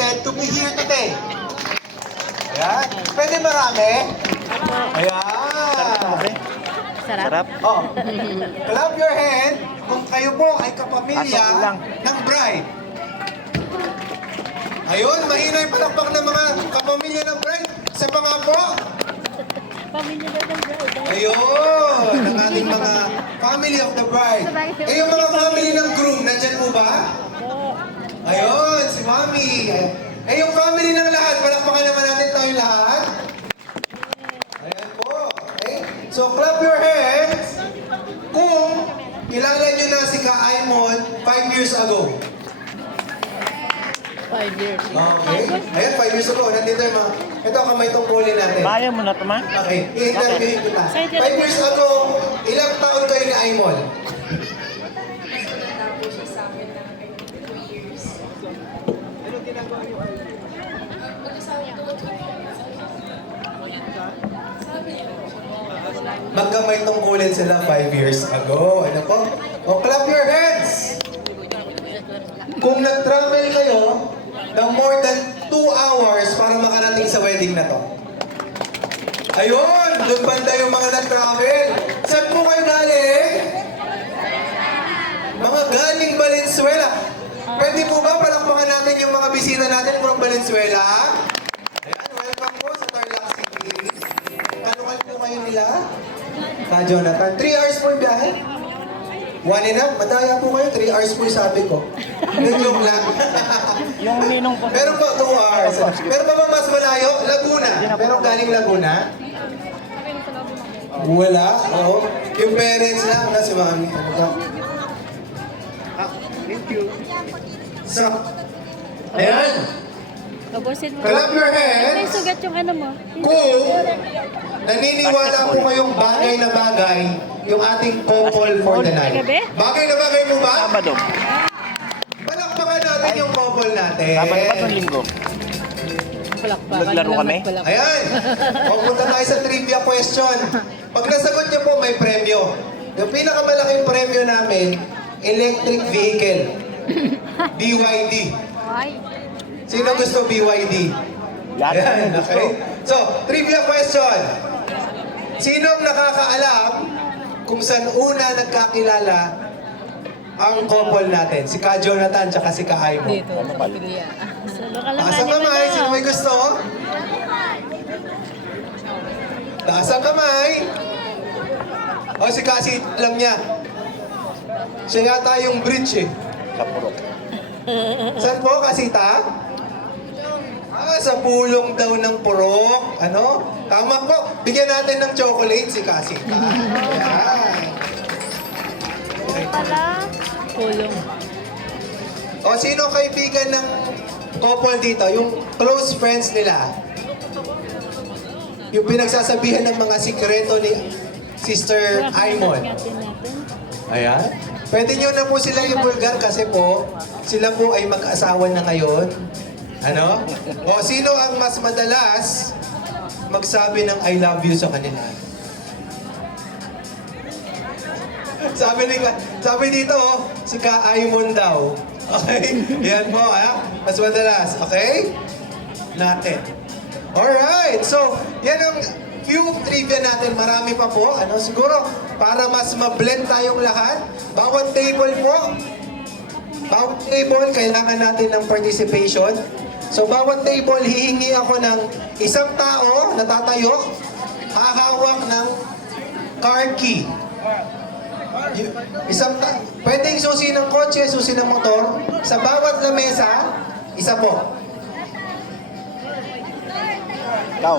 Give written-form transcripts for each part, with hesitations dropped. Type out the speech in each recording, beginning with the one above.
excited to be here today? Ayan. Pwede marami? Ayan. Sarap. Oh. Clap your hand kung kayo po ay kapamilya ng bride. Ayun, mahina yung palakpak ng mga kapamilya ng bride. Sa mga po. Pamilya daw ng bride. Ayun, ang ating mga family of the bride. Eh, yung mga family ng groom, nandyan po ba? Ayun, si Mami. Eh, yung family ng lahat, palakpakan naman natin tayong lahat. Ayan po. Okay? So, clap your hands kung kilala nyo na si Ka-Aimon 5 years ago. 5 years. Okay. Ayan, 5 years ago. Nandito yung mga... Ito, kamay tungkulin natin. Bayan mo na ito, ma. Okay, i-interviewin kita. 5 years ago, ilang taon kayo ni Aimon? Nagtapos siya sa akin ng 2 years. Anong ginagawa niyo kayo? Mag-asawa ko 2 years. Sabi niya. Magkamay tungkulin sila 5 years ago. Ano po? O, clap your hands! Kung nag-travel kayo ng more than 2 hours para makarating sa wedding na to. Ayun! Doon banda yung mga nag-travel. Saan po kayo galing? Mga galing Valenzuela. Pwede po ba palakpakan natin yung mga bisita natin from Valenzuela? Ayan, welcome po sa Tarlac City. Kanukan po kayo nila? Jonathan, 3 hours po yung biyahe? 1 enough? Madaya po kayo, 3 hours po yung sabi ko. Joke lang. Yung ninong po. Pero po 2 hours. Pero pa ba mas malayo? Laguna. Pero galing Laguna? Wala. Oo. Yung parents lang na si Mami. Ano ba? Thank you. So, ayan. Tapusin mo. Clap your hands. May sugat yung ano mo. Kung naniniwala po kayong bagay na bagay yung ating couple for the night. Bagay na bagay mo ba? Sabado. Palakpakan natin yung couple natin. Sabado pa itong linggo. Naglaro kami? Ayan. Pupunta tayo sa trivia question. Pag nasagot niyo po, may premyo. Yung pinakamalaking premyo namin, electric vehicle. BYD. Sino gusto BYD? Lahat Ayan, ng gusto. okay. So, trivia question. Sinong nakakaalam kung saan una nagkakilala ang couple natin? Si Ka Jonathan tsaka si Ka Aimon. Dito, sa kapilya. Taas ang kamay. Sino may gusto? Taas ang kamay. O, si Kasi, alam niya. Siya yata yung bridge eh. Sa purok. Saan po, Kasita? Sa pulong daw ng purok. Ano? Tama po. Bigyan natin ng chocolate si Kasita. Ayan. Pala. Pulong. O, sino kaibigan ng couple dito? Yung close friends nila. Yung pinagsasabihan ng mga sikreto ni Sister Aimon. Ayan. Pwede nyo na po sila yung vulgar kasi po, sila po ay mag-asawa na ngayon. Ano? O, sino ang mas madalas magsabi ng I love you sa kanila? Sabi dito, si Ka Aimon daw. Okay? Yan po, ha? Mas madalas. Okay? Natin. Alright. So, yan ang few trivia natin. Marami pa po. Ano? Siguro, para mas ma-blend tayong lahat, bawat table po, bawat table, kailangan natin ng participation. So, bawat table, hihingi ako ng isang tao na tatayo, hahawak ng car key. Pwedeng susi ng kotse, susi ng motor. Sa bawat lamesa, isa po. Ikaw.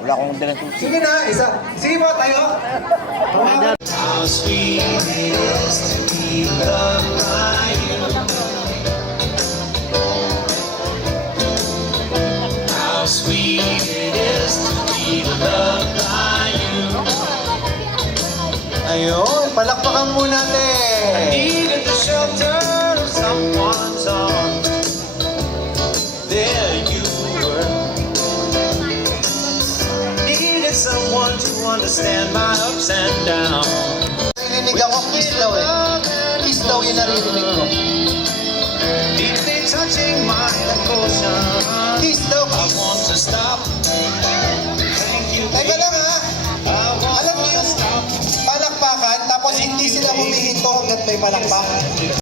Wala akong dalang susi. Sige na, isa. Sige po, tayo. How sweet it is to be loved by you. How sweet it is to be loved by you. Ayun, palakpakan mo natin. Needed the shelter of someone's arms. There you were. Needed someone to understand my ups and downs. Narinig ako, kiss daw eh. Kiss daw yung narinig ko. Deeply touching my emotions. hindi sila humihinto hanggat may palakpak.